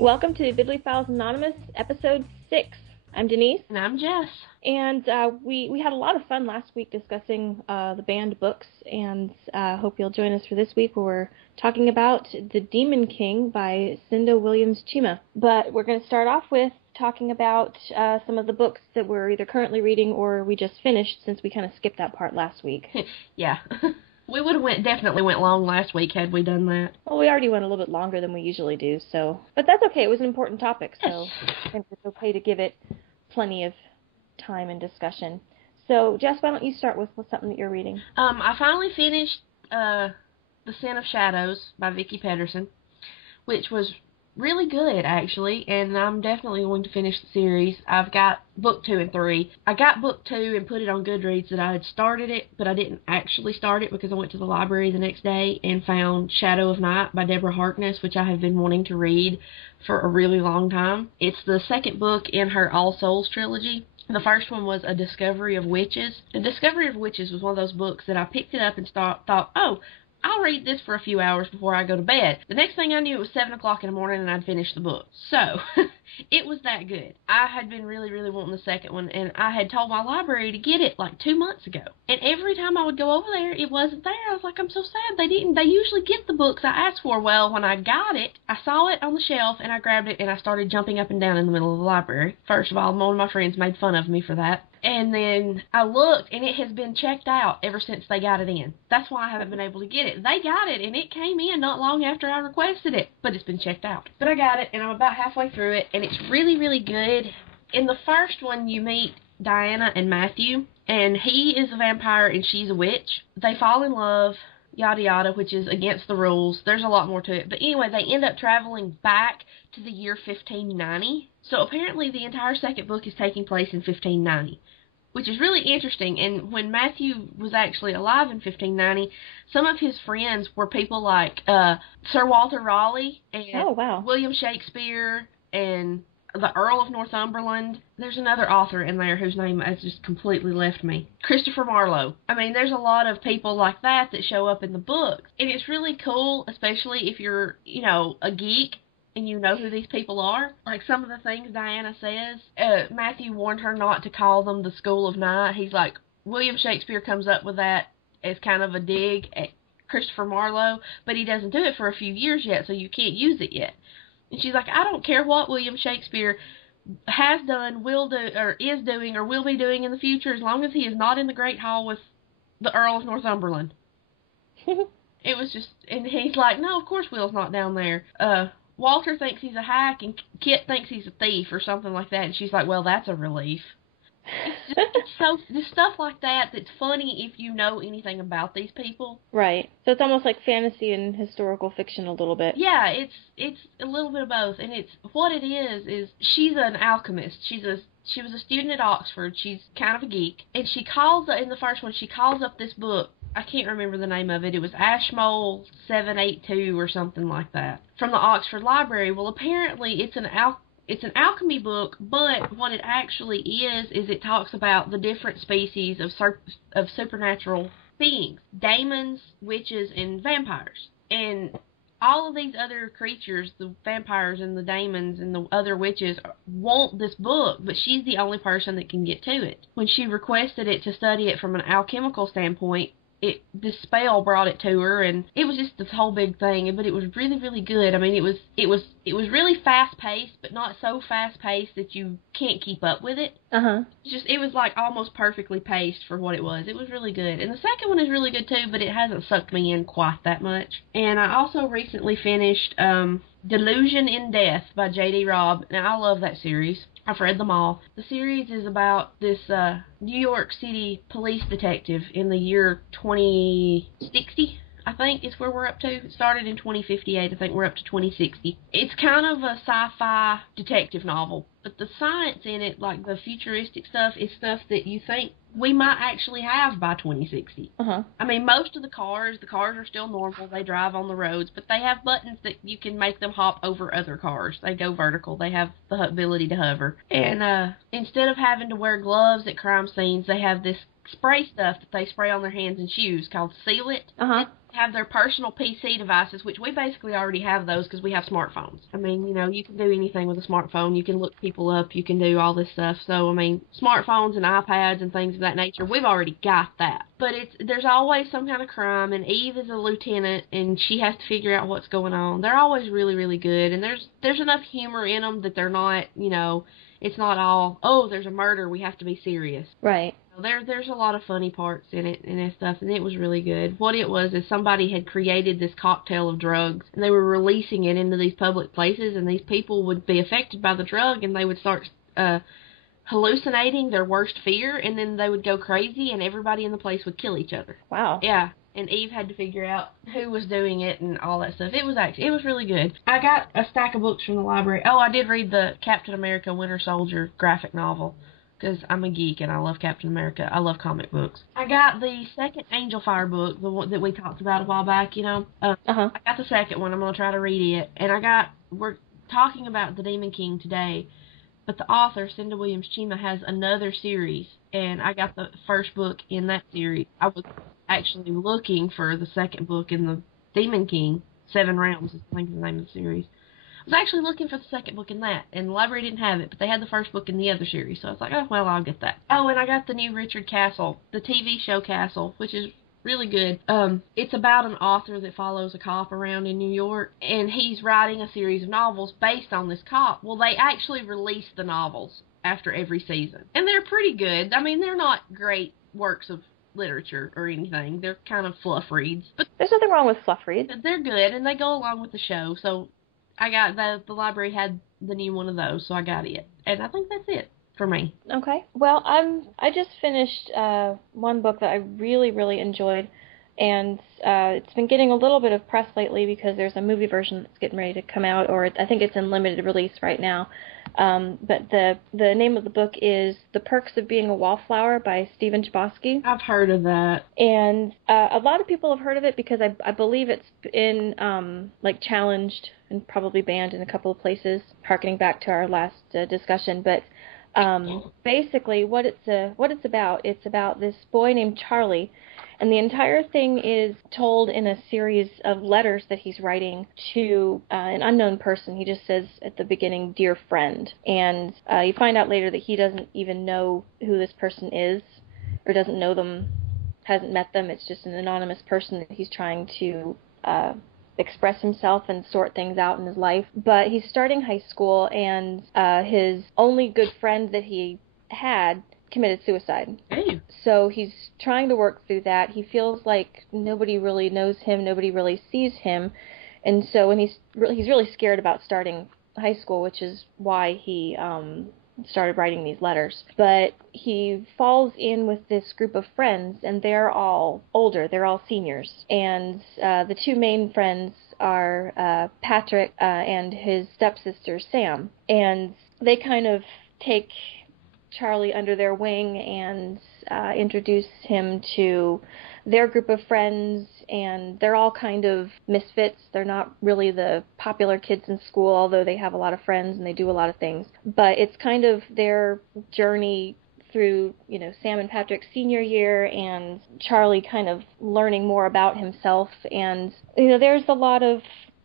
Welcome to Bibliophiles Anonymous, Episode 6. I'm Denise. And I'm Jess. And we had a lot of fun last week discussing the banned books, and hope you'll join us for this week where we're talking about The Demon King by Cinda Williams Chima. But we're going to start off with talking about some of the books that we're either currently reading or we just finished, since we kind of skipped that part last week. Yeah. We would have definitely went long last week had we done that. Well, we already went a little bit longer than we usually do, so... But that's okay. It was an important topic, so I think it's okay to give it plenty of time and discussion. So, Jess, why don't you start with something that you're reading? I finally finished The Sin of Shadows by Vicki Pettersson, which was really good, actually, and I'm definitely going to finish the series. I've got book 2 and 3. I got book 2 and put it on Goodreads that I had started it, but I didn't actually start it because I went to the library the next day and found Shadow of Night by Deborah Harkness, which I have been wanting to read for a really long time. It's the second book in her All Souls trilogy. The first one was A Discovery of Witches. The Discovery of Witches was one of those books that I picked it up and thought, oh, I'll read this for a few hours before I go to bed. The next thing I knew, it was 7 o'clock in the morning and I'd finished the book. So, it was that good. I had been really, really wanting the second one, and I had told my library to get it like 2 months ago. And every time I would go over there, it wasn't there. I was like, I'm so sad. They usually get the books I asked for. Well, when I got it, I saw it on the shelf, and I grabbed it, and I started jumping up and down in the middle of the library. First of all, one of my friends made fun of me for that. And then I looked, and it has been checked out ever since they got it in. That's why I haven't been able to get it. They got it, and it came in not long after I requested it, but it's been checked out. But I got it, and I'm about halfway through it, and it's really, really good. In the first one, you meet Diana and Matthew, and he is a vampire and she's a witch. They fall in love, yada yada, which is against the rules. There's a lot more to it. But anyway, they end up traveling back to the year 1590. So apparently the entire second book is taking place in 1590. Which is really interesting, and when Matthew was actually alive in 1590, some of his friends were people like Sir Walter Raleigh and William Shakespeare and the Earl of Northumberland. There's another author in there whose name has just completely left me. Christopher Marlowe. I mean, there's a lot of people like that show up in the books, and it's really cool, especially if you're, a geek and you know who these people are. Like some of the things Diana says, Matthew warned her not to call them the School of Night. He's like, William Shakespeare comes up with that as kind of a dig at Christopher Marlowe, but he doesn't do it for a few years yet, so you can't use it yet. And she's like, I don't care what William Shakespeare has done, will do, or is doing, or will be doing in the future, as long as he is not in the Great Hall with the Earl of Northumberland. It was just, and he's like, no, of course Will's not down there. Walter thinks he's a hack, and Kit thinks he's a thief, or something like that, and she's like, well, that's a relief. It's stuff like that that's funny if you know anything about these people. Right. So it's almost like fantasy and historical fiction a little bit. Yeah, it's a little bit of both, and it's, what it is she's an alchemist. She was a student at Oxford. She's kind of a geek, and in the first one, she calls up this book. I can't remember the name of it. It was Ashmole 782 or something like that, from the Oxford Library. Well, apparently it's an alchemy book, but what it actually is it talks about the different species of supernatural beings, daemons, witches, and vampires. And all of these other creatures, the vampires and the daemons and the other witches, want this book, but she's the only person that can get to it. When she requested it to study it from an alchemical standpoint, this spell brought it to her, and it was just this whole big thing. But it was really, really good. I mean, it was really fast paced, but not so fast paced that you can't keep up with it. It was like almost perfectly paced for what it was. It was really good. And the second one is really good too, but it hasn't sucked me in quite that much. And I also recently finished Delusion in Death by J.D. Robb. Now, I love that series. I've read them all. The series is about this New York City police detective in the year 2060, I think, is where we're up to. It started in 2058. I think we're up to 2060. It's kind of a sci-fi detective novel, but the science in it, like the futuristic stuff, is stuff that you think we might actually have by 2060. I mean, most of the cars are still normal. They drive on the roads, but they have buttons that you can make them hop over other cars. They go vertical. They have the ability to hover. And instead of having to wear gloves at crime scenes, they have this spray stuff that they spray on their hands and shoes called Seal It. Uh-huh. Have their personal PC devices, which we basically already have those because we have smartphones. I mean, you can do anything with a smartphone. You can look people up. You can do all this stuff. So, I mean, smartphones and iPads and things of that nature, we've already got that. But there's always some kind of crime, and Eve is a lieutenant, and she has to figure out what's going on. They're always really, really good, and there's enough humor in them that they're not, it's not all, oh, there's a murder, we have to be serious. Right. There's a lot of funny parts in it and stuff, and it was really good. What it was is somebody had created this cocktail of drugs, and they were releasing it into these public places, and these people would be affected by the drug, and they would start hallucinating their worst fear, and then they would go crazy, and everybody in the place would kill each other. Wow. Yeah. And Eve had to figure out who was doing it and all that stuff. It was really good. I got a stack of books from the library. Oh, I did read the Captain America Winter Soldier graphic novel, because I'm a geek and I love Captain America. I love comic books. I got the second Angel Fire book, the one that we talked about a while back, I got the second one. I'm going to try to read it. And we're talking about the Demon King today, but the author, Cinda Williams Chima, has another series, and I got the first book in that series. I was actually looking for the second book in the Demon King, Seven Realms is I think the name of the series. I was actually looking for the second book in that, and the library didn't have it, but they had the first book in the other series, so I was like, oh, well, I'll get that. Oh, and I got the new Richard Castle, the TV show Castle, which is really good. It's about an author that follows a cop around in New York, and he's writing a series of novels based on this cop. Well, they actually release the novels after every season, and they're pretty good. I mean, they're not great works of literature or anything. They're kind of fluff reads. But there's nothing wrong with fluff reads. They're good, and they go along with the show, so I got the library had the new one of those, so I got it. And I think that's it for me. Okay. Well, I just finished one book that I really, really enjoyed, and it's been getting a little bit of press lately because there's a movie version that's getting ready to come out, or I think it's in limited release right now. But the name of the book is The Perks of Being a Wallflower by Stephen Chbosky. I've heard of that. And a lot of people have heard of it because I believe it's been challenged and probably banned in a couple of places, harkening back to our last discussion. But basically what it's about this boy named Charlie. And the entire thing is told in a series of letters that he's writing to an unknown person. He just says at the beginning, "Dear friend." And you find out later that he doesn't even know who this person is, or doesn't know them, hasn't met them. It's just an anonymous person that he's trying to express himself and sort things out in his life. But he's starting high school, and his only good friend that he had committed suicide. Hey. So he's trying to work through that. He feels like nobody really knows him, nobody really sees him, and so when he's really scared about starting high school, which is why he started writing these letters. But he falls in with this group of friends, and they're all older, they're all seniors, and the two main friends are Patrick and his stepsister Sam, and they kind of take Charlie under their wing and introduce him to their group of friends, and they're all kind of misfits. They're not really the popular kids in school, although they have a lot of friends and they do a lot of things. But it's kind of their journey through, Sam and Patrick's senior year, and Charlie kind of learning more about himself. And, there's a lot of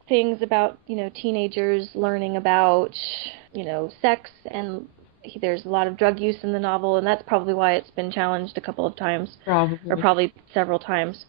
things about, teenagers learning about, sex, and there's a lot of drug use in the novel, and that's probably why it's been challenged a couple of times. Probably several times.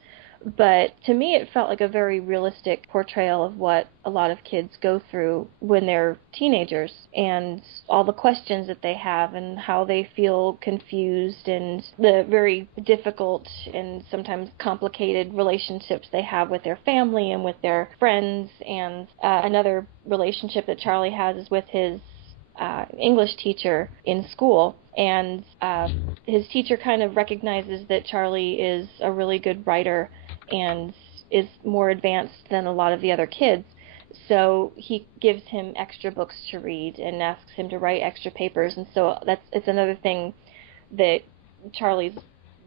But to me, it felt like a very realistic portrayal of what a lot of kids go through when they're teenagers, and all the questions that they have, and how they feel confused, and the very difficult and sometimes complicated relationships they have with their family and with their friends. And another relationship that Charlie has is with his English teacher in school, and his teacher kind of recognizes that Charlie is a really good writer and is more advanced than a lot of the other kids, so he gives him extra books to read and asks him to write extra papers. And so it's another thing that Charlie's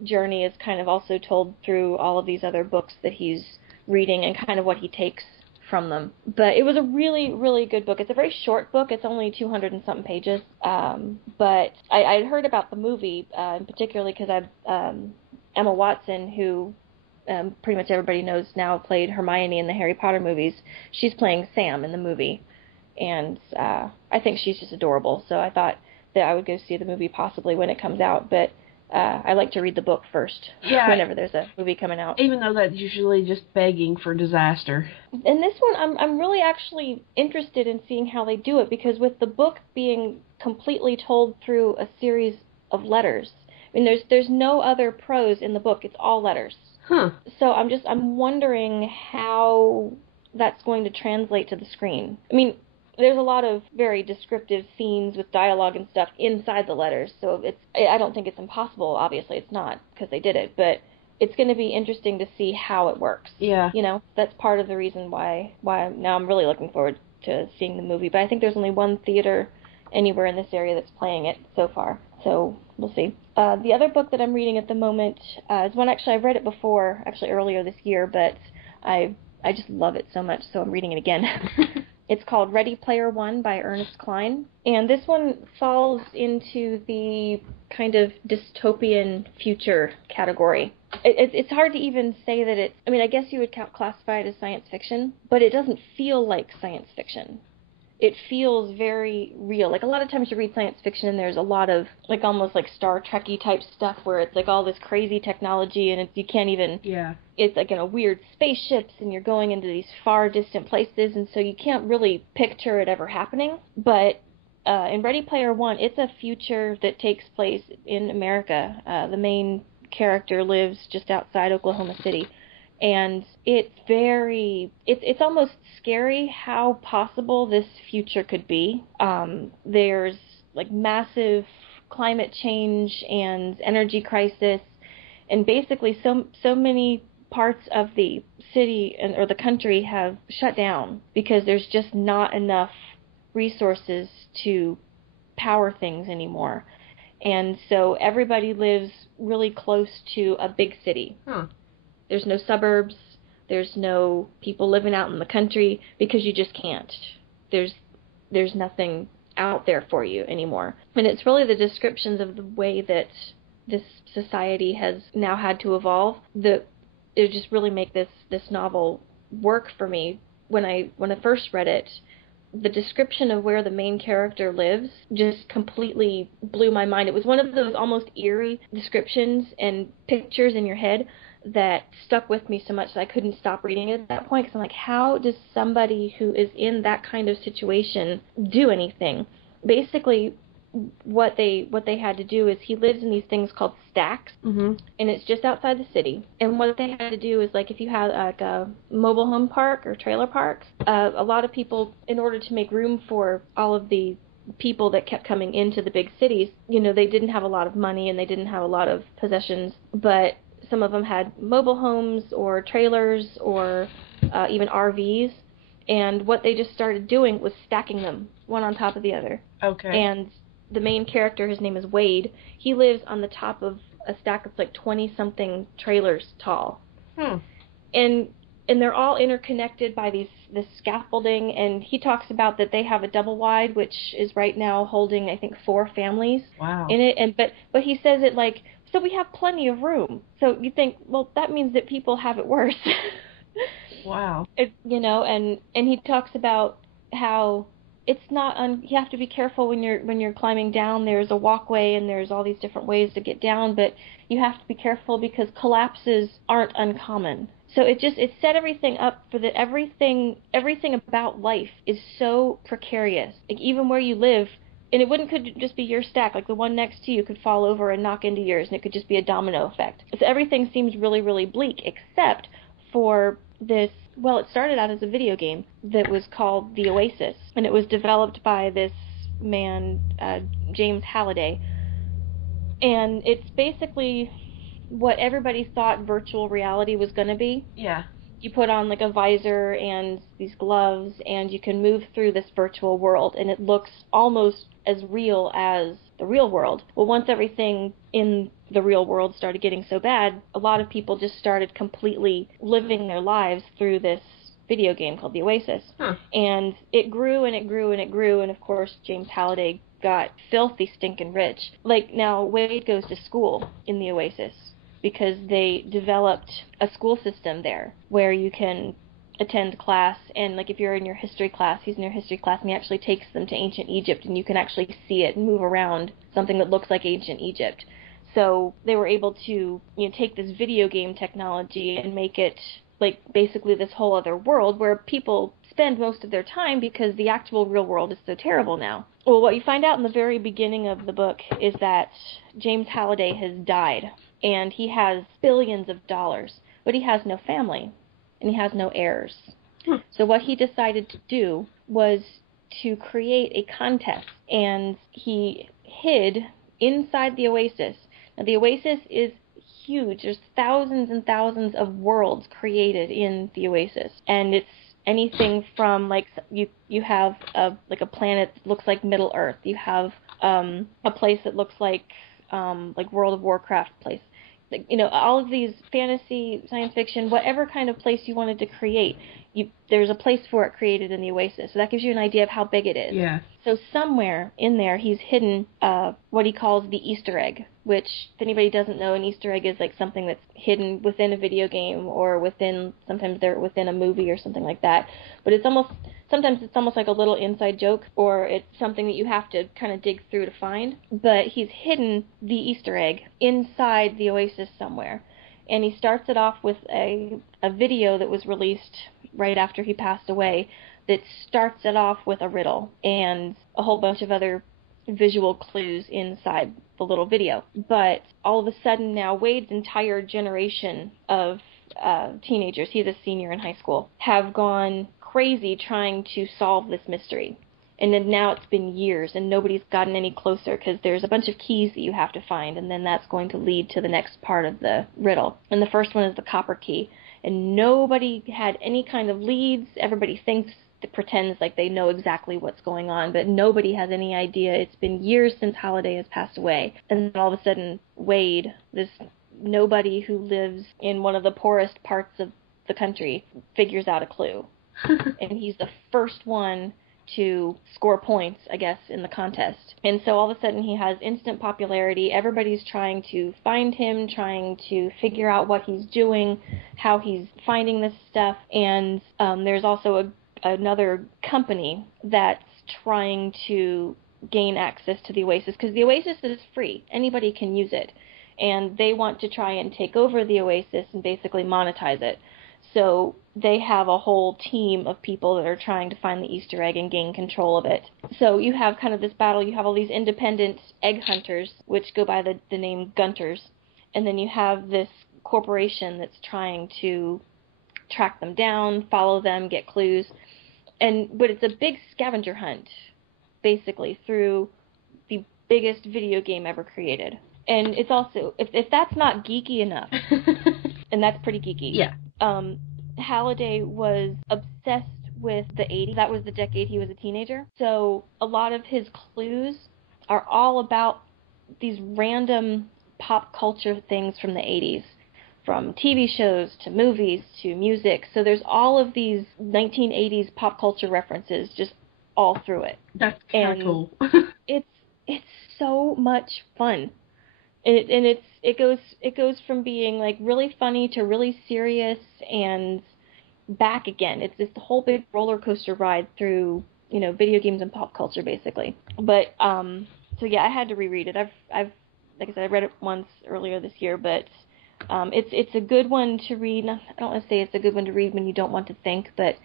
journey is kind of also told through all of these other books that he's reading, and kind of what he takes from them. But it was a really, really good book. It's a very short book. It's only 200 and something pages. But I'd heard about the movie, particularly because Emma Watson, who pretty much everybody knows now played Hermione in the Harry Potter movies. She's playing Sam in the movie. And I think she's just adorable. So I thought that I would go see the movie possibly when it comes out. But I like to read the book first whenever there's a movie coming out. Even though that's usually just begging for disaster. And this one, I'm really actually interested in seeing how they do it, because with the book being completely told through a series of letters, I mean, there's no other prose in the book. It's all letters. Huh. So I'm wondering how that's going to translate to the screen. I mean, there's a lot of very descriptive scenes with dialogue and stuff inside the letters, so I don't think it's impossible. Obviously, it's not, because they did it, but it's going to be interesting to see how it works. Yeah. You know, that's part of the reason why now I'm really looking forward to seeing the movie. But I think there's only one theater anywhere in this area that's playing it so far, so we'll see. The other book that I'm reading at the moment is one, actually I've read it before, actually earlier this year, but I just love it so much, so I'm reading it again. It's called Ready Player One by Ernest Cline, and this one falls into the kind of dystopian future category. It's hard to even say that I mean, I guess you would classify it as science fiction, but it doesn't feel like science fiction. It feels very real. Like, a lot of times you read science fiction and there's a lot of, like, almost like Star Trek-y type stuff where it's like all this crazy technology and you can't even... Yeah. It's like, weird spaceships and you're going into these far distant places, and so you can't really picture it ever happening. But in Ready Player One, it's a future that takes place in America. The main character lives just outside Oklahoma City. And it's almost scary how possible this future could be. There's like massive climate change and energy crisis, and basically so many parts of the city or the country have shut down because there's just not enough resources to power things anymore. And so everybody lives really close to a big city. Huh. There's no suburbs, there's no people living out in the country, because you just can't. There's nothing out there for you anymore. And it's really the descriptions of the way that this society has now had to evolve that it just really make this novel work for me. When I first read it, the description of where the main character lives just completely blew my mind. It was one of those almost eerie descriptions and pictures in your head that stuck with me so much that I couldn't stop reading it at that point, because I'm like, how does somebody who is in that kind of situation do anything? Basically, what they had to do is, he lives in these things called stacks, and it's just outside the city. And what they had to do is, like, if you had like a mobile home park or trailer park, a lot of people, in order to make room for all of the people that kept coming into the big cities, they didn't have a lot of money and they didn't have a lot of possessions, but some of them had mobile homes or trailers or even RVs, and what they just started doing was stacking them one on top of the other. Okay. And the main character, his name is Wade, he lives on the top of a stack that's like 20-something trailers tall. And they're all interconnected by this scaffolding, and he talks about that they have a double wide, which is right now holding, I think, 4 families in it. And but he says it like, so we have plenty of room. So you think, well, that means that people have it worse. Wow. And he talks about how it's not you have to be careful when you're climbing down. There's a walkway and there's all these different ways to get down, but you have to be careful because collapses aren't uncommon. So it set everything up for that. Everything about life is so precarious. Like, even where you live, and it could just be your stack, like the one next to you could fall over and knock into yours, and it could just be a domino effect. So everything seems really, really bleak, except for this. Well, it started out as a video game that was called The Oasis, and it was developed by this man, James Halliday. And it's basically what everybody thought virtual reality was going to be. Yeah. You put on like a visor and these gloves, and you can move through this virtual world, and it looks almost as real as the real world. Well, once everything in the real world started getting so bad, a lot of people just started completely living their lives through this video game called The Oasis. Huh. And it grew and it grew and it grew, and of course James Halliday got filthy stinking rich. Like, now Wade goes to school in The Oasis because they developed a school system there where you can attend class, and like if you're in your history class, he's in your history class, and he actually takes them to ancient Egypt, and you can actually see it and move around something that looks like ancient Egypt. So they were able to, take this video game technology and make it like basically this whole other world where people spend most of their time because the actual real world is so terrible now. Well, what you find out in the very beginning of the book is that James Halliday has died, and he has billions of dollars, but he has no family, and he has no heirs. So what he decided to do was to create a contest, and he hid inside the Oasis. Now, the Oasis is huge. There's thousands and thousands of worlds created in the Oasis, and it's anything from like you have a planet that looks like Middle Earth. You have a place that looks like World of Warcraft place. All of these fantasy, science fiction, whatever kind of place you wanted to create, there's a place for it created in the Oasis. So that gives you an idea of how big it is. Yeah. So somewhere in there, he's hidden what he calls the Easter egg, which, if anybody doesn't know, an Easter egg is like something that's hidden within a video game or sometimes they're within a movie or something like that. But sometimes it's almost like a little inside joke, or it's something that you have to kind of dig through to find. But he's hidden the Easter egg inside the Oasis somewhere. And he starts it off with a video that was released right after he passed away that starts it off with a riddle and a whole bunch of other visual clues inside the little video. But all of a sudden now, Wade's entire generation of teenagers, he's a senior in high school, have gone crazy trying to solve this mystery. And then now it's been years, and nobody's gotten any closer because there's a bunch of keys that you have to find, and then that's going to lead to the next part of the riddle. And the first one is the copper key. And nobody had any kind of leads. Everybody pretends like they know exactly what's going on, but nobody has any idea. It's been years since Halliday has passed away. And then all of a sudden, Wade, this nobody who lives in one of the poorest parts of the country, figures out a clue. And he's the first one to score points, I guess, in the contest. And so all of a sudden he has instant popularity. Everybody's trying to find him, trying to figure out what he's doing, how he's finding this stuff. And there's also another company that's trying to gain access to the Oasis, because the Oasis is free. Anybody can use it. And they want to try and take over the Oasis and basically monetize it. So they have a whole team of people that are trying to find the Easter egg and gain control of it. So you have kind of this battle. You have all these independent egg hunters, which go by the name Gunters. And then you have this corporation that's trying to track them down, follow them, get clues. But it's a big scavenger hunt, basically, through the biggest video game ever created. And it's also, if that's not geeky enough, and that's pretty geeky. Yeah. Halliday was obsessed with the 80s. That was the decade he was a teenager. So a lot of his clues are all about these random pop culture things from the 80s, from TV shows to movies to music. So there's all of these 1980s pop culture references just all through it. That's kind of cool. It's so much fun. It goes from being like really funny to really serious and back again. It's this whole big roller coaster ride through, video games and pop culture basically. But so yeah, I had to reread it. I've like I said, I read it once earlier this year, but it's a good one to read. I don't want to say it's a good one to read when you don't want to think, but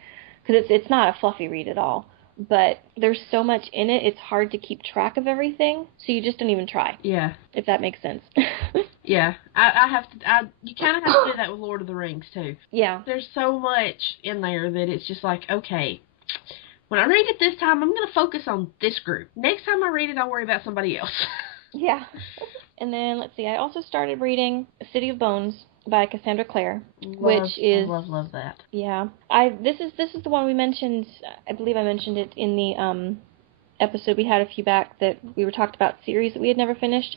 because it's not a fluffy read at all. But there's so much in it, it's hard to keep track of everything, so you just don't even try. Yeah. If that makes sense. Yeah. You kind of have to do that with Lord of the Rings, too. Yeah. There's so much in there that it's just like, okay, when I read it this time, I'm going to focus on this group. Next time I read it, I'll worry about somebody else. Yeah. And then, let's see, I also started reading City of Bones by Cassandra Clare, which is... I love that. Yeah. This is the one we mentioned, I believe I mentioned it in the episode we had a few back that we were talked about series that we had never finished.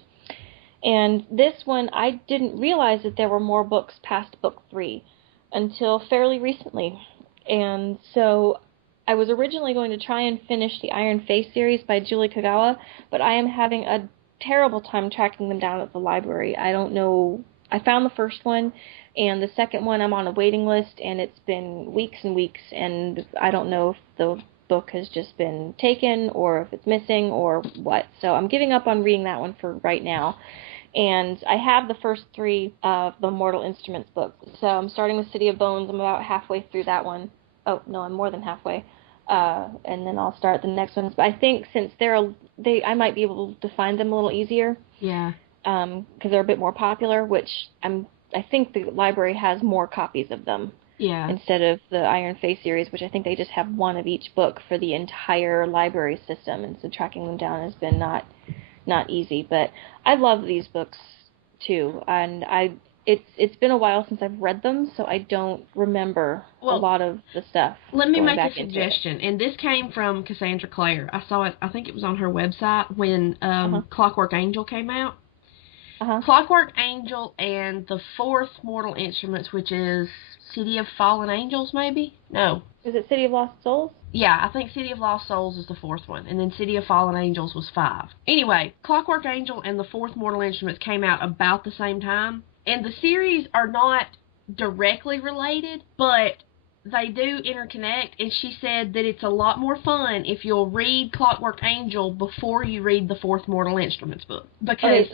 And this one, I didn't realize that there were more books past book 3 until fairly recently. And so I was originally going to try and finish the Iron Face series by Julie Kagawa, but I am having a terrible time tracking them down at the library. I don't know. I found the first one, and the second one I'm on a waiting list, and it's been weeks and weeks, and I don't know if the book has just been taken or if it's missing or what. So I'm giving up on reading that one for right now. And I have the first 3 of the Mortal Instruments books. So I'm starting with City of Bones. I'm about halfway through that one. Oh, no, I'm more than halfway. And then I'll start the next ones. But I think since I might be able to find them a little easier. Yeah. Because they're a bit more popular, which I think the library has more copies of them. Yeah. Instead of the Iron Face series, which I think they just have one of each book for the entire library system, and so tracking them down has been not easy. But I love these books too, and it's been a while since I've read them, so I don't remember a lot of the stuff. Let me make a suggestion, and this came from Cassandra Clare. I saw it. I think it was on her website when Clockwork Angel came out. Clockwork Angel and the 4th Mortal Instruments, which is City of Fallen Angels, maybe? No. Is it City of Lost Souls? Yeah, I think City of Lost Souls is the 4th one, and then City of Fallen Angels was 5. Anyway, Clockwork Angel and the 4th Mortal Instruments came out about the same time, and the series are not directly related, but they do interconnect, and she said that it's a lot more fun if you'll read Clockwork Angel before you read the 4th Mortal Instruments book. Because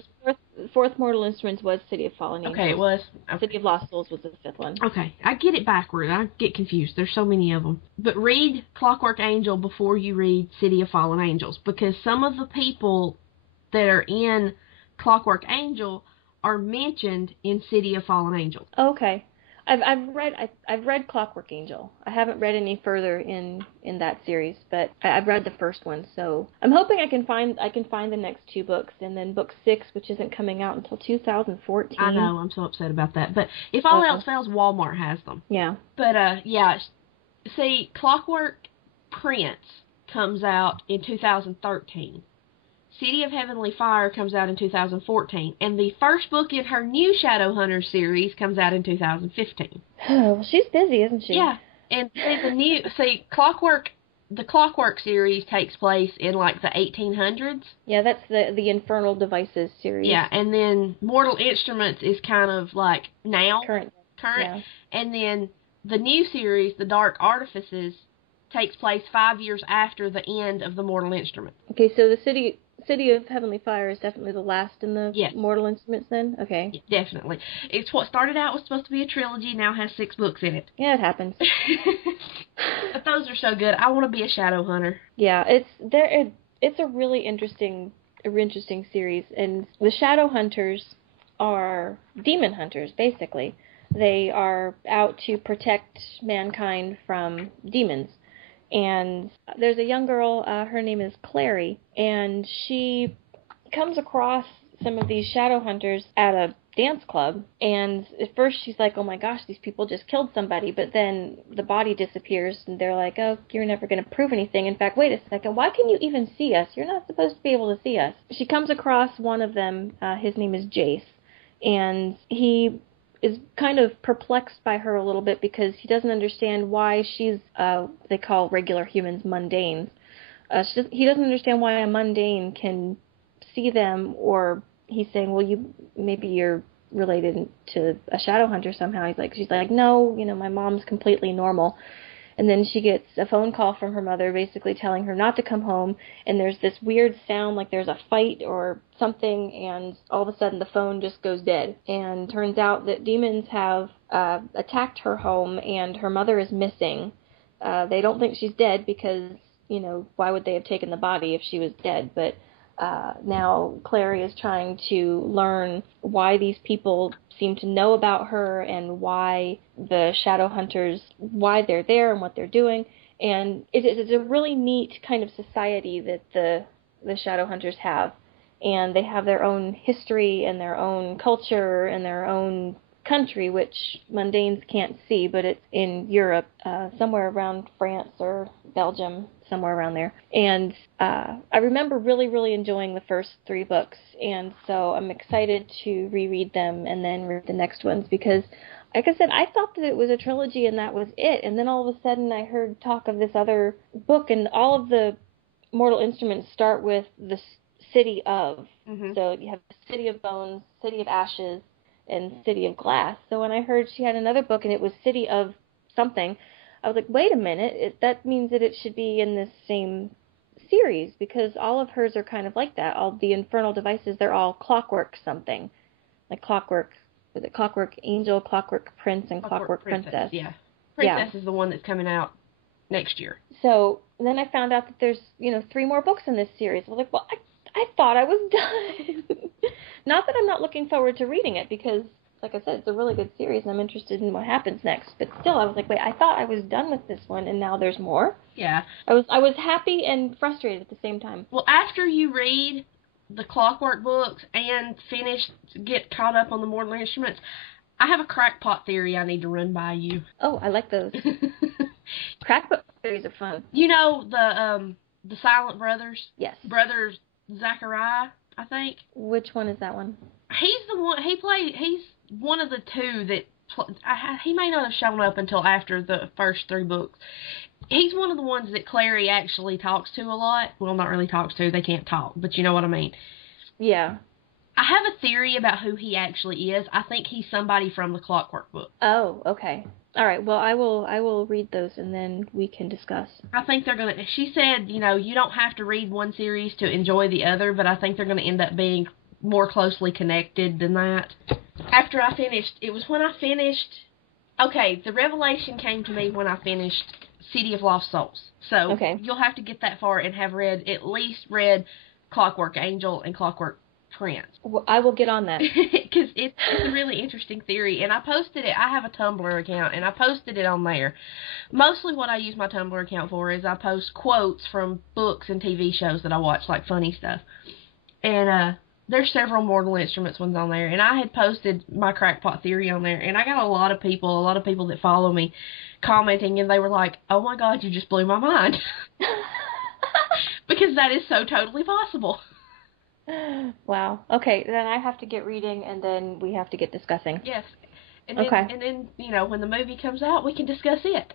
fourth Mortal Instruments was City of Fallen Angels. Okay, it was. Okay. City of Lost Souls was the 5th one. Okay, I get it backward. I get confused. There's so many of them. But read Clockwork Angel before you read City of Fallen Angels, because some of the people that are in Clockwork Angel are mentioned in City of Fallen Angels. Okay. I've read Clockwork Angel. I haven't read any further in that series, but I've read the first one. So I'm hoping I can find the next 2 books, and then book 6, which isn't coming out until 2014. I know, I'm so upset about that. But if all else fails, Walmart has them. Yeah. But yeah, see, Clockwork Prince comes out in 2013. City of Heavenly Fire comes out in 2014, and the first book in her new Shadowhunters series comes out in 2015. Oh, well, she's busy, isn't she? Yeah, and the Clockwork series takes place in like the 1800s. Yeah, that's the Infernal Devices series. Yeah, and then Mortal Instruments is kind of like now, current, yeah. And then the new series, The Dark Artifices, takes place 5 years after the end of the Mortal Instruments. Okay, so the City of Heavenly Fire is definitely the last in the Mortal Instruments then? Okay. Yeah, definitely. It's what started out was supposed to be a trilogy, now has 6 books in it. Yeah, it happens. But those are so good. I want to be a shadow hunter. Yeah, it's a really interesting series, and the shadow hunters are demon hunters, basically. They are out to protect mankind from demons. And there's a young girl, her name is Clare, and she comes across some of these shadow hunters at a dance club, and at first she's like, oh my gosh, these people just killed somebody, but then the body disappears, and they're like, oh, you're never going to prove anything. In fact, wait a second, why can you even see us? You're not supposed to be able to see us. She comes across one of them, his name is Jace, and he is kind of perplexed by her a little bit because he doesn't understand why she's, they call regular humans mundanes. He doesn't understand why a mundane can see them, or he's saying, well, maybe you're related to a shadow hunter somehow. She's like, no, my mom's completely normal. And then she gets a phone call from her mother basically telling her not to come home, and there's this weird sound like there's a fight or something, and all of a sudden the phone just goes dead. And turns out that demons have attacked her home, and her mother is missing. They don't think she's dead because, why would they have taken the body if she was dead? But now Clare is trying to learn why these people seem to know about her and why the shadow hunters, why they're there and what they're doing. And it's a really neat kind of society that the shadow hunters have. And they have their own history and their own culture and their own country, which mundanes can't see, but it's in Europe, somewhere around France or Belgium, somewhere around there. And I remember really, really enjoying the first 3 books, and so I'm excited to reread them and then read the next ones, because Like I said, I thought that it was a trilogy and that was it. And then all of a sudden I heard talk of this other book, and all of the Mortal Instruments start with the City of. Mm-hmm. So you have City of Bones, City of Ashes, and City of Glass. So when I heard she had another book and it was City of something, I was like, wait a minute, that means that it should be in this same series, because all of hers are kind of like that. All the Infernal Devices, they're all Clockwork something. Like Clockwork, was it Clockwork Angel, Clockwork Prince, and Clockwork Princess? Yeah. Princess is the one that's coming out next year. So then I found out that there's, 3 more books in this series. I was like, well, I thought I was done. Not that I'm not looking forward to reading it, because, like I said, it's a really good series, and I'm interested in what happens next. But still, I was like, wait, I thought I was done with this one, and now there's more? Yeah. I was happy and frustrated at the same time. Well, after you read the Clockwork books and get caught up on the Mortal Instruments, I have a crackpot theory I need to run by you. Oh, I like those. Crackpot theories are fun. You know the Silent Brothers? Yes. Brothers Zachariah, I think. Which one is that one? He's the one, he's one of the two that, he may not have shown up until after the first 3 books. He's one of the ones that Clare actually talks to a lot. Well, not really talks to, they can't talk, but you know what I mean. Yeah. I have a theory about who he actually is. I think he's somebody from the Clockwork book. Oh, okay. All right, well, I will read those, and then we can discuss. I think they're going to, she said, you don't have to read one series to enjoy the other, but I think they're going to end up being more closely connected than that. After I finished, it was when I finished, okay, the revelation came to me when I finished City of Lost Souls. So okay. You'll have to get that far and have at least read Clockwork Angel and Clockwork Prince. Well, I will get on that. Because it's a really interesting theory, and I posted it. I have a Tumblr account, and I posted it on there. Mostly what I use my Tumblr account for is I post quotes from books and TV shows that I watch, like funny stuff. And there's several Mortal Instruments ones on there, and I had posted my crackpot theory on there, and I got a lot of people that follow me commenting, and they were like, oh my god, you just blew my mind. Because that is so totally possible. Wow. Okay, then I have to get reading, and then we have to get discussing. Yes. And then, when the movie comes out, we can discuss it.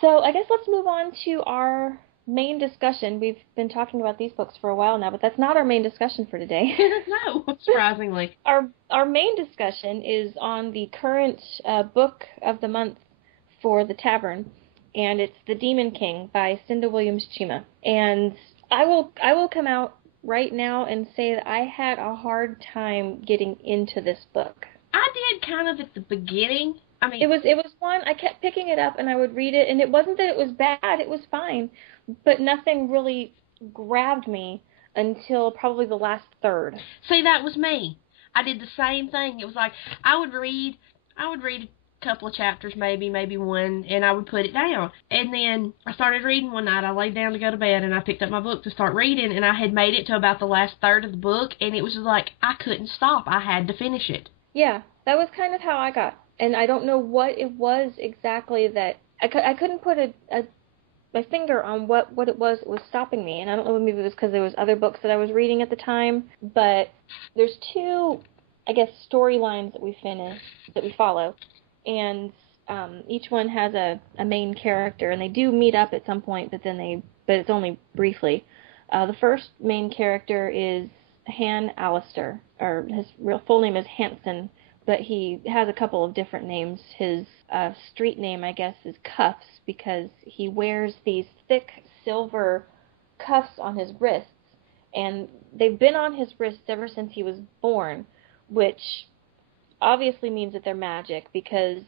So I guess let's move on to our main discussion. We've been talking about these books for a while now, but that's not our main discussion for today. No, surprisingly. Our main discussion is on the current book of the month for the Tavern, and it's The Demon King by Cinda Williams Chima. And I will come out right now and say that I had a hard time getting into this book. I did kind of at the beginning. I mean, it was one, I kept picking it up and I would read it, and it wasn't that it was bad, it was fine, but nothing really grabbed me until probably the last third. See, that was me. I did the same thing. It was like I would read a couple of chapters, maybe one, and I would put it down. And then I started reading one night. I laid down to go to bed, and I picked up my book to start reading, and I had made it to about the last third of the book, and it was like I couldn't stop. I had to finish it. Yeah, that was kind of how I got. And I don't know what it was exactly that I couldn't put my finger on what it was that was stopping me. And I don't know, maybe it was because there was other books that I was reading at the time, but there's 2, I guess, storylines that we follow. And each one has a main character, and they do meet up at some point, but it's only briefly. The first main character is Han Alistair, or his real full name is Hanson, but he has a couple of different names. His street name, I guess, is Cuffs, because he wears these thick silver cuffs on his wrists, and they've been on his wrists ever since he was born, which obviously means that they're magic, because,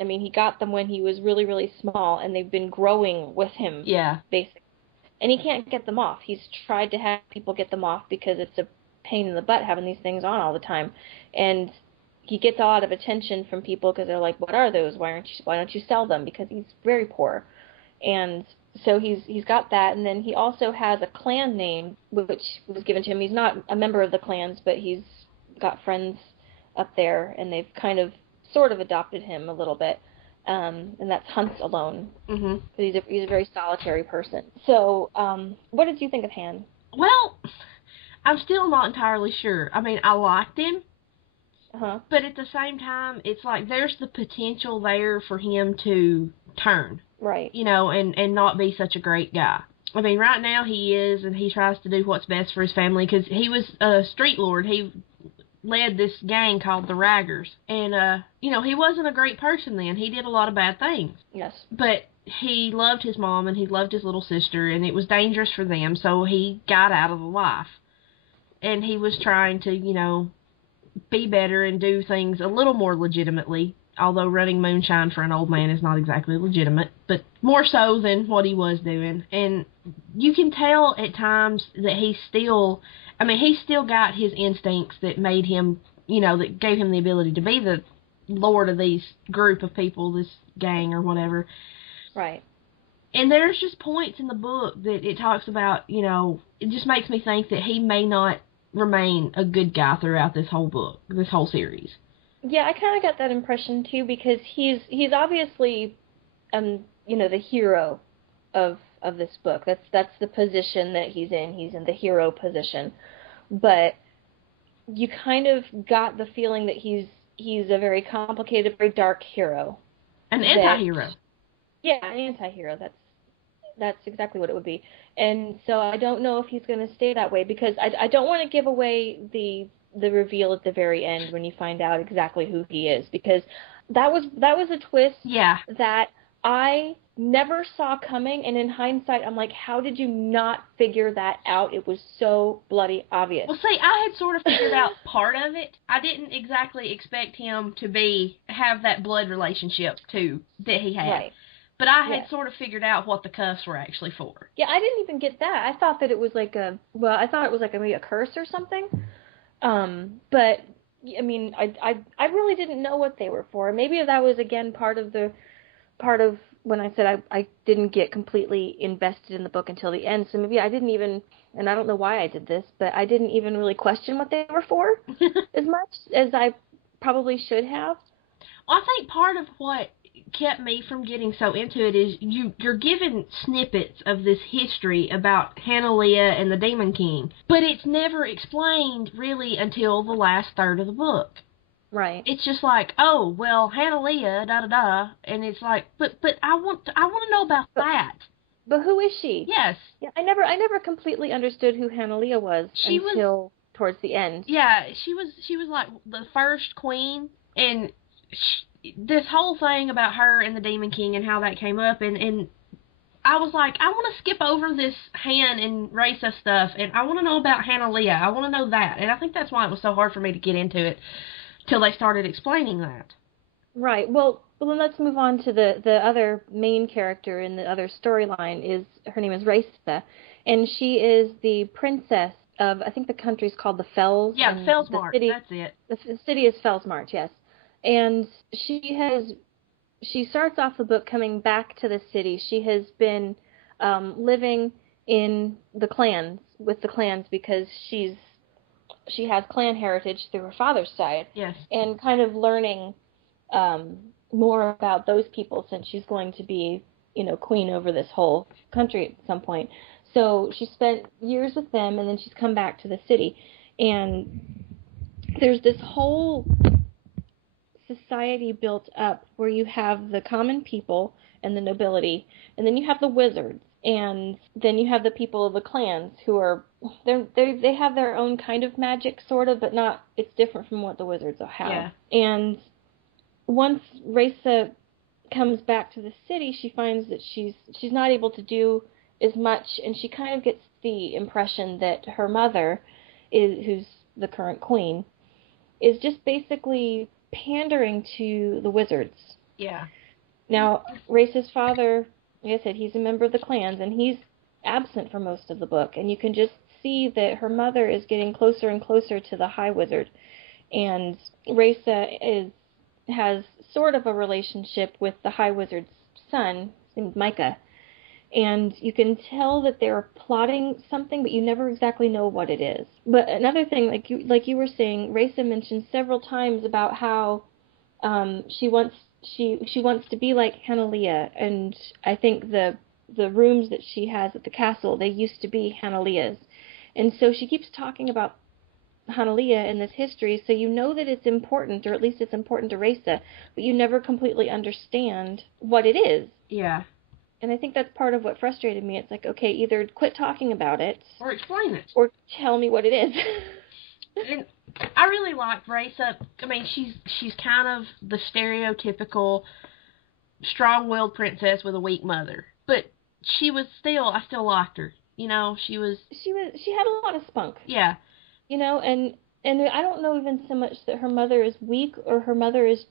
I mean, he got them when he was really, really small, and they've been growing with him, basically. And he can't get them off. He's tried to have people get them off because it's a pain in the butt having these things on all the time. And he gets a lot of attention from people because they're like, what are those? Why don't you sell them? Because he's very poor. And so he's got that. And then he also has a clan name, which was given to him. He's not a member of the clans, but he's got friends up there, and they've kind of sort of adopted him a little bit. And that's Hunts Alone. Mm-hmm. He's a very solitary person. So, what did you think of Han? Well, I'm still not entirely sure. I mean, I liked him. Uh-huh. But at the same time, it's like there's the potential there for him to turn. Right. You know, and not be such a great guy. I mean, right now he is, and he tries to do what's best for his family, because he was a street lord. He led this gang called the Raggers. And, you know, he wasn't a great person then. He did a lot of bad things. Yes. But he loved his mom, and he loved his little sister, and it was dangerous for them, so he got out of the life. And he was trying to, you know, be better and do things a little more legitimately, although running moonshine for an old man is not exactly legitimate, but more so than what he was doing. And you can tell at times that he still got his instincts that made him, you know, that gave him the ability to be the lord of these group of people, this gang or whatever. Right. And there's just points in the book that it talks about, you know, it just makes me think that he may not remain a good guy throughout this whole book, this whole series. Yeah, I kind of got that impression too, because he's obviously, you know, the hero of this book. That's the position that he's in. He's in the hero position, but you kind of got the feeling that he's a very complicated, very dark hero. An anti-hero. Yeah, an anti-hero. That's exactly what it would be. And so I don't know if he's going to stay that way, because I don't want to give away the reveal at the very end when you find out exactly who he is, because that was a twist that I never saw coming, and in hindsight I'm like, how did you not figure that out? It was so bloody obvious. Well, see, I had sort of figured out part of it. I didn't exactly expect him to have that blood relationship too that he had. Right. But I had sort of figured out what the cuffs were actually for. Yeah, I didn't even get that. I thought that it was like maybe a curse or something. But I mean, I really didn't know what they were for. Maybe that was again part of when I said I didn't get completely invested in the book until the end. So maybe I didn't even, and I don't know why I did this, but I didn't even really question what they were for as much as I probably should have. Well, I think part of what kept me from getting so into it is you're given snippets of this history about Hannah-Leah and the Demon King, but it's never explained really until the last third of the book. Right. It's just like, oh, well, Hannah-Leah, da-da-da, and it's like, but I want to know about that. But who is she? Yes. Yeah, I never completely understood who Hannah-Leah was until towards the end. Yeah, she was like the first queen, and this whole thing about her and the Demon King and how that came up, and I was like, I want to skip over this Han and Raisa stuff, and I want to know about Hannah-Leah. I want to know that, and I think that's why it was so hard for me to get into it till they started explaining that. Right. Well, then let's move on to the other main character in the other storyline. Her name is Raisa, and she is the princess of, I think the country's called the Fells. Yeah, Fellsmart. That's it. The city is Fellsmart, yes. And she starts off the book coming back to the city. She has been living in the clans, with the clans, because she has clan heritage through her father's side. Yes. And kind of learning more about those people, since she's going to be, you know, queen over this whole country at some point. So she spent years with them, and then she's come back to the city. And there's this whole society built up where you have the common people and the nobility, and then you have the wizards, and then you have the people of the clans who are they have their own kind of magic, sort of, but not. It's different from what the wizards have. Yeah. And once Raisa comes back to the city, she finds that she's not able to do as much, and she kind of gets the impression that her mother, who's the current queen, is just basically pandering to the wizards. Yeah. Now, Raisa's father, like I said, he's a member of the clans, and he's absent for most of the book, and you can just see that her mother is getting closer and closer to the High Wizard, and Raisa has sort of a relationship with the High Wizard's son, named Micah, and you can tell that they're plotting something, but you never exactly know what it is. But another thing, like you were saying, Raisa mentioned several times about how she wants to be like Hannah-Leah, and I think the rooms that she has at the castle, they used to be Hannah-Leah's. And so she keeps talking about Hanalea in this history, so you know that it's important, or at least it's important to Raisa, but you never completely understand what it is. Yeah. And I think that's part of what frustrated me. It's like, okay, either quit talking about it. Or explain it. Or tell me what it is. And I really like Raisa. I mean, she's kind of the stereotypical strong-willed princess with a weak mother. But I still liked her. You know, she had a lot of spunk. Yeah. You know, and I don't know even so much that her mother is weak or her mother is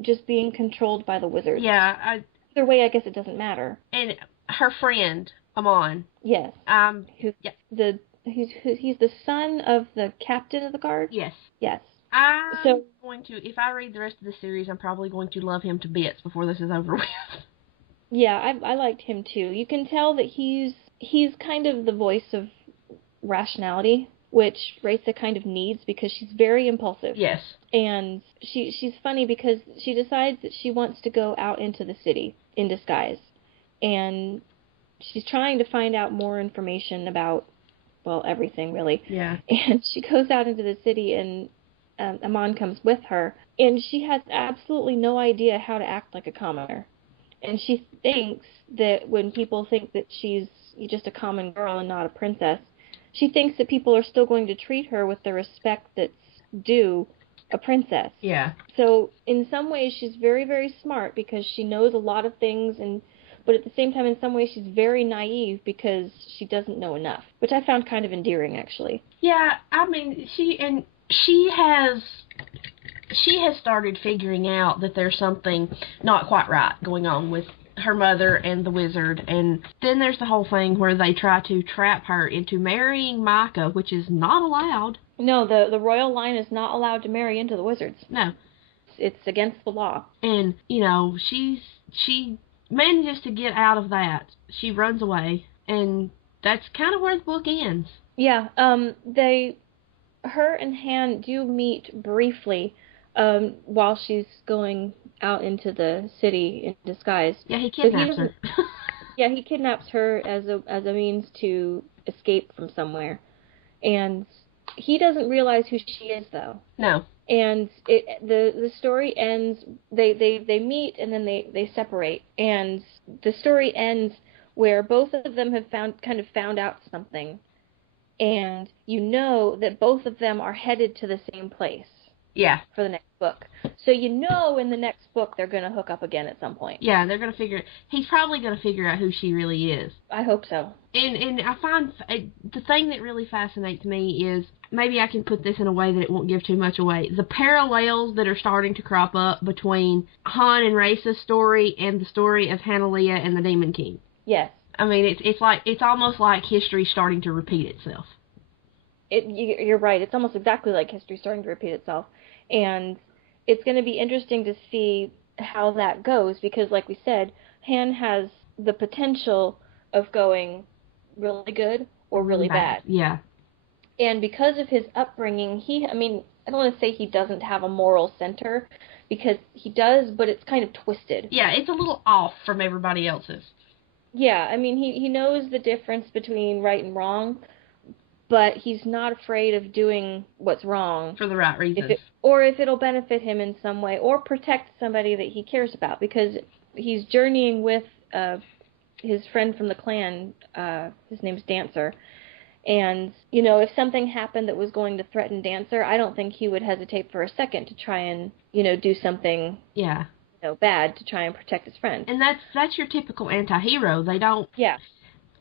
just being controlled by the wizards. Yeah. Either way, I guess it doesn't matter. And her friend, Amon. Yes. Yeah. He's the son of the captain of the guard? Yes. Yes. If I read the rest of the series, I'm probably going to love him to bits before this is over with. Yeah, I liked him too. You can tell that he's kind of the voice of rationality, which Raisa kind of needs because she's very impulsive. Yes. And she's funny because she decides that she wants to go out into the city in disguise. And she's trying to find out more information about, well, everything, really. Yeah. And she goes out into the city, and Amon comes with her. And she has absolutely no idea how to act like a commoner. And she thinks that when people think that she's just a common girl and not a princess, she thinks that people are still going to treat her with the respect that's due a princess. Yeah. So in some ways she's very, very smart because she knows a lot of things, but at the same time in some ways she's very naive because she doesn't know enough, which I found kind of endearing, actually. Yeah, I mean, she has started figuring out that there's something not quite right going on with her mother and the wizard, and then there's the whole thing where they try to trap her into marrying Micah, which is not allowed. No, the royal line is not allowed to marry into the wizards. No. It's against the law. And, you know, she manages to get out of that. She runs away, and that's kind of where the book ends. Yeah, her and Han do meet briefly while she's going out into the city in disguise. Yeah, he kidnaps her. Yeah, he kidnaps her as a means to escape from somewhere. And he doesn't realize who she is, though. No. And the story ends, they meet and then they separate. And the story ends where both of them have found out something. And you know that both of them are headed to the same place. Yeah. For the next book. So you know in the next book they're going to hook up again at some point. Yeah, they're going to he's probably going to figure out who she really is. I hope so. And I find the thing that really fascinates me is, maybe I can put this in a way that it won't give too much away, the parallels that are starting to crop up between Han and Raisa's story and the story of Hanalea and the Demon King. Yes. I mean, it's almost like history starting to repeat itself. You're right. It's almost exactly like history starting to repeat itself. And it's going to be interesting to see how that goes because, like we said, Han has the potential of going really good or really bad. Yeah. And because of his upbringing, I don't want to say he doesn't have a moral center because he does, but it's kind of twisted. Yeah, it's a little off from everybody else's. Yeah, I mean, he knows the difference between right and wrong, but he's not afraid of doing what's wrong. For the right reasons. If it'll benefit him in some way, or protect somebody that he cares about, because he's journeying with his friend from the clan, his name's Dancer, and, you know, if something happened that was going to threaten Dancer, I don't think he would hesitate for a second to try and, you know, do something bad to try and protect his friend. And that's your typical anti-hero. They don't... Yeah.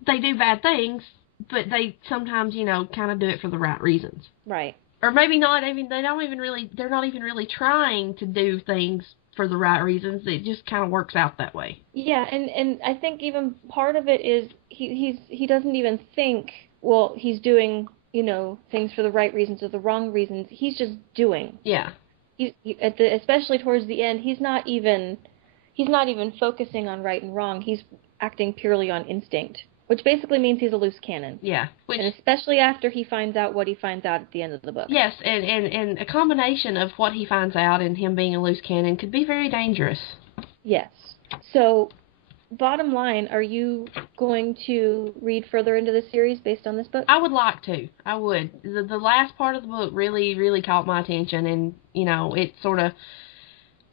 They do bad things, but they sometimes, you know, kind of do it for the right reasons. Right. Or maybe not. I mean, they're not even really trying to do things for the right reasons. It just kind of works out that way. Yeah, and I think even part of it is he doesn't even think, well, he's doing, you know, things for the right reasons or the wrong reasons. He's just doing. Yeah. Especially towards the end, he's not even focusing on right and wrong. He's acting purely on instinct. Which basically means he's a loose cannon. Yeah. And especially after he finds out what he finds out at the end of the book. Yes, and a combination of what he finds out and him being a loose cannon could be very dangerous. Yes. So, bottom line, are you going to read further into the series based on this book? I would like to. I would. The last part of the book really, really caught my attention, and, it sort of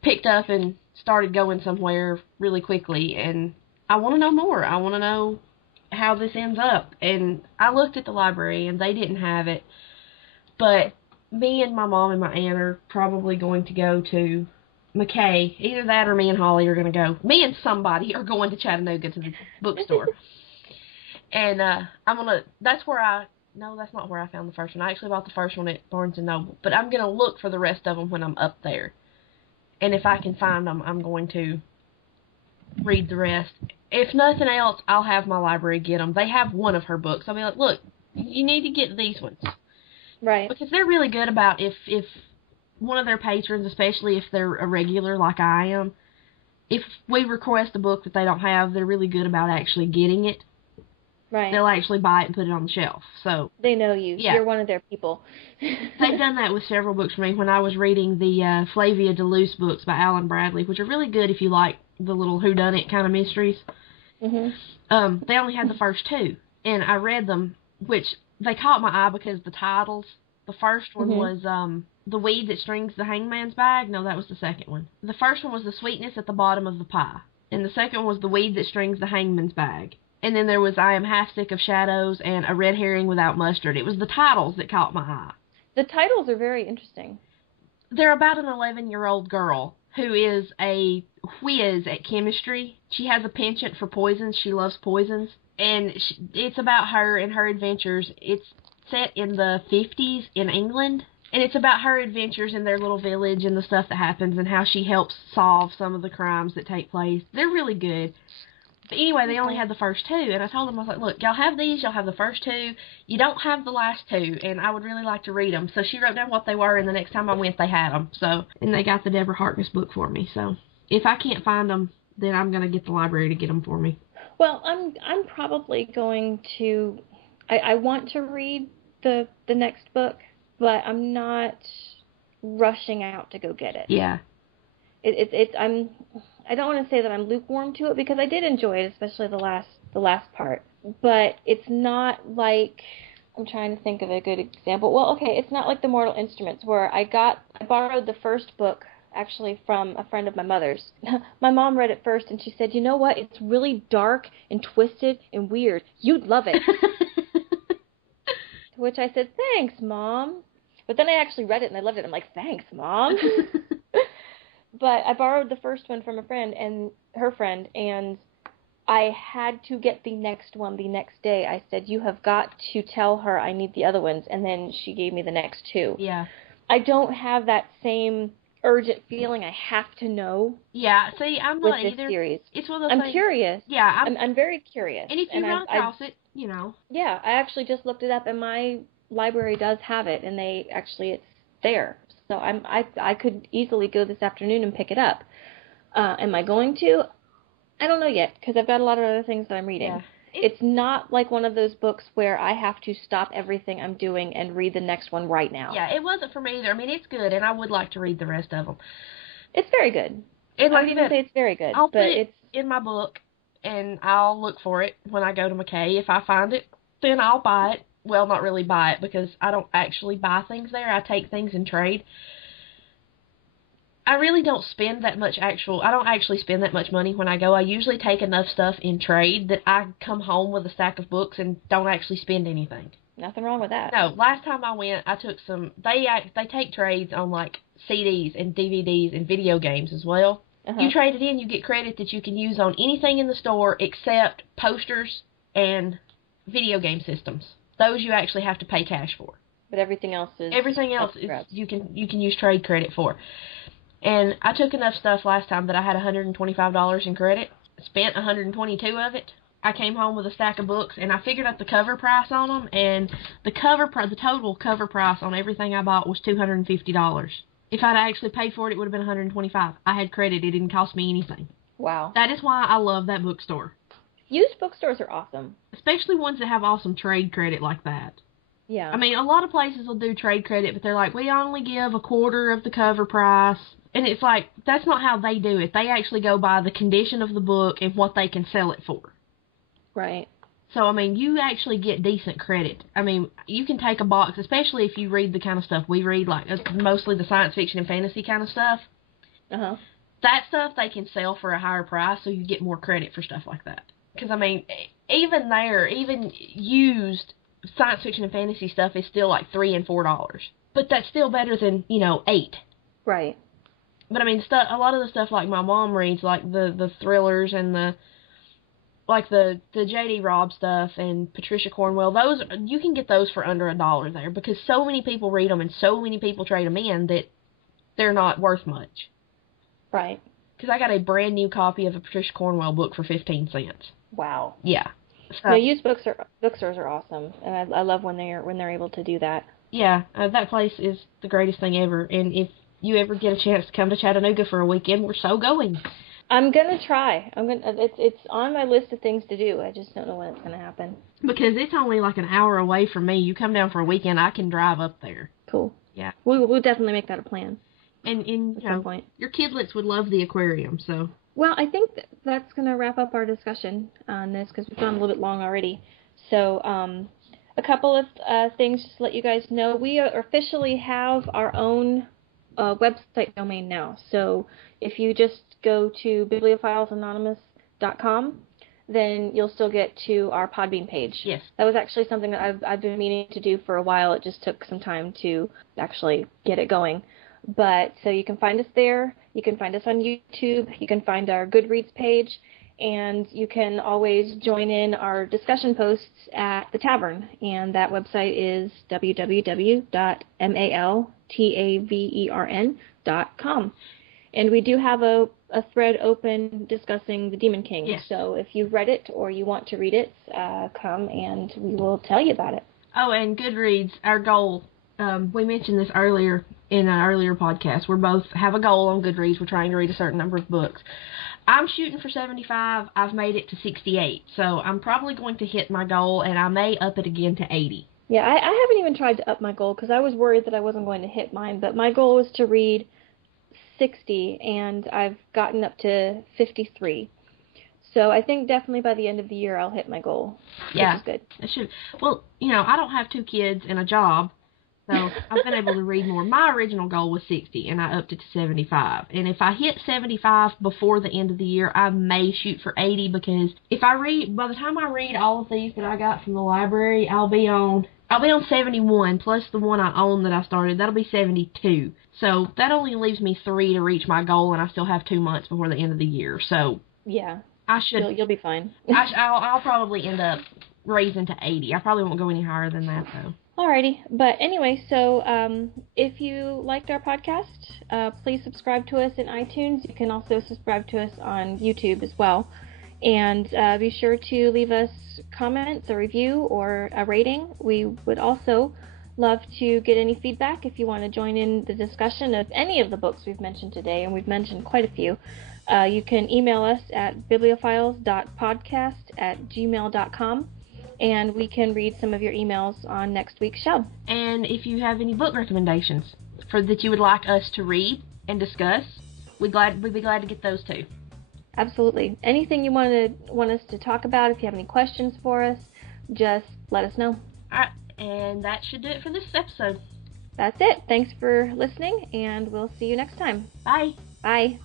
picked up and started going somewhere really quickly, and I want to know more. I want to know how this ends up. And I looked at the library, and they didn't have it, but me and my mom and my aunt are probably going to go to McKay. Either that or me and Holly are going to go. Me and somebody are going to Chattanooga to the bookstore. And that's not where I found the first one. I actually bought the first one at Barnes & Noble. But I'm going to look for the rest of them when I'm up there. And if I can find them, I'm going to read the rest. If nothing else, I'll have my library get them. They have one of her books. I'll be like, look, you need to get these ones. Right. Because they're really good about if one of their patrons, especially if they're a regular like I am, if we request a book that they don't have, they're really good about actually getting it. Right. They'll actually buy it and put it on the shelf. So they know you. Yeah. You're one of their people. They've done that with several books for me when I was reading the Flavia Delusion books by Alan Bradley, which are really good if you like the little whodunit kind of mysteries. Mm-hmm. They only had the first two, and I read them, which they caught my eye because the titles. The first one was The Weed That Strings the Hangman's Bag. No, that was the second one. The first one was The Sweetness at the Bottom of the Pie. And the second one was The Weed That Strings the Hangman's Bag. And then there was I Am Half Sick of Shadows and A Red Herring Without Mustard. It was the titles that caught my eye. The titles are very interesting. They're about an 11-year-old girl who is a whiz at chemistry. She has a penchant for poisons. She loves poisons. And it's about her and her adventures. It's set in the 50s in England. And it's about her adventures in their little village and the stuff that happens and how she helps solve some of the crimes that take place. They're really good. But anyway, they only had the first two, and I told them, I was like, look, y'all have these, y'all have the first two, you don't have the last two, and I would really like to read them. So she wrote down what they were, and the next time I went, they had them. So, and they got the Deborah Harkness book for me. So if I can't find them, then I'm going to get the library to get them for me. Well, I'm probably going to, I want to read the next book, but I'm not rushing out to go get it. Yeah. I don't want to say that I'm lukewarm to it because I did enjoy it, especially the last part. But it's not like, I'm trying to think of a good example. Well, okay, it's not like The Mortal Instruments where I borrowed the first book actually from a friend of my mother's. My mom read it first and she said, you know what? It's really dark and twisted and weird. You'd love it. To which I said, thanks, Mom. But then I actually read it and I loved it. I'm like, thanks, Mom. But I borrowed the first one from a friend and her friend, and I had to get the next one the next day. I said, you have got to tell her I need the other ones, and then she gave me the next two. Yeah. I don't have that same urgent feeling I have to know. Yeah, see, I'm not with either. This series. It's one of those things. I'm curious. Yeah, I'm very curious. And if you run across it, you know. Yeah, I actually just looked it up, and my library does have it, and it's there. So I could easily go this afternoon and pick it up. Am I going to? I don't know yet, because I've got a lot of other things that I'm reading. Yeah. It's not like one of those books where I have to stop everything I'm doing and read the next one right now. Yeah, it wasn't for me either. I mean, it's good, and I would like to read the rest of them. It's very good. And I would even say it's very good. I'll put it in my book, and I'll look for it when I go to McKay. If I find it, then I'll buy it. Well, not really buy it, because I don't actually buy things there. I take things in trade. I really don't spend that much I don't actually spend that much money when I go. I usually take enough stuff in trade that I come home with a stack of books and don't actually spend anything. Nothing wrong with that. No, last time I went, I took some, they take trades on like CDs and DVDs and video games as well. Uh-huh. You trade it in, you get credit that you can use on anything in the store except posters and video game systems. Those you actually have to pay cash for. But everything else is you can use trade credit for. And I took enough stuff last time that I had $125 in credit. Spent $122 of it. I came home with a stack of books, and I figured out the cover price on them, and the total cover price on everything I bought was $250. If I'd actually paid for it, it would have been $125. I had credit. It didn't cost me anything. Wow. That is why I love that bookstore. Used bookstores are awesome. Especially ones that have awesome trade credit like that. Yeah. I mean, a lot of places will do trade credit, but they're like, we only give a quarter of the cover price. And it's like, that's not how they do it. They actually go by the condition of the book and what they can sell it for. Right. So, I mean, you actually get decent credit. I mean, you can take a box, especially if you read the kind of stuff we read, like mostly the science fiction and fantasy kind of stuff. Uh-huh. That stuff they can sell for a higher price, so you get more credit for stuff like that. Because, I mean, even there, even used science fiction and fantasy stuff is still like $3 and $4. But that's still better than, $8. Right. But, I mean, a lot of the stuff like my mom reads, like the thrillers and the J.D. Robb stuff and Patricia Cornwell, those, you can get those for under $1 there, because so many people read them and so many people trade them in that they're not worth much. Right. Because I got a brand new copy of a Patricia Cornwell book for 15 cents. Wow. Yeah. So, no, used bookstores are awesome, and I love when they're able to do that. Yeah, that place is the greatest thing ever, and if you ever get a chance to come to Chattanooga for a weekend, we're so going. I'm gonna try. It's on my list of things to do. I just don't know when it's gonna happen. Because it's only like an hour away from me. You come down for a weekend, I can drive up there. Cool. Yeah. We'll definitely make that a plan. And at some point. Your kidlets would love the aquarium, so. Well, I think that's going to wrap up our discussion on this, because we've gone a little bit long already. So, a couple of things just to let you guys know. We officially have our own website domain now. So, if you just go to bibliophilesanonymous.com, then you'll still get to our Podbean page. Yes. That was actually something that I've been meaning to do for a while. It just took some time to actually get it going. But, so you can find us there, you can find us on YouTube, you can find our Goodreads page, and you can always join in our discussion posts at the Tavern, and that website is www.maltavern.com. And we do have a thread open discussing the Demon King. Yes. So if you've read it or you want to read it, come and we will tell you about it. Oh, and Goodreads, our goal, we mentioned this earlier in an earlier podcast. We both have a goal on Goodreads. We're trying to read a certain number of books. I'm shooting for 75. I've made it to 68. So I'm probably going to hit my goal, and I may up it again to 80. Yeah, I haven't even tried to up my goal because I was worried that I wasn't going to hit mine. But my goal was to read 60, and I've gotten up to 53. So I think definitely by the end of the year I'll hit my goal. Yeah. Which is good. I should. Well, I don't have 2 kids and a job. So I've been able to read more. My original goal was 60, and I upped it to 75. And if I hit 75 before the end of the year, I may shoot for 80, because by the time I read all of these that I got from the library, I'll be on 71, plus the one I own that I started. That'll be 72. So that only leaves me 3 to reach my goal, and I still have 2 months before the end of the year. So yeah, you'll be fine. I'll probably end up raising to 80. I probably won't go any higher than that, though. Alrighty, but anyway, so if you liked our podcast, please subscribe to us in iTunes. You can also subscribe to us on YouTube as well. And be sure to leave us comments, a review, or a rating. We would also love to get any feedback if you want to join in the discussion of any of the books we've mentioned today, and we've mentioned quite a few. You can email us at bibliophiles.podcast@gmail.com. And we can read some of your emails on next week's show. And if you have any book recommendations that you would like us to read and discuss, we'd be glad to get those too. Absolutely. Anything you want us to talk about, if you have any questions for us, just let us know. All right, and that should do it for this episode. That's it. Thanks for listening, and we'll see you next time. Bye. Bye.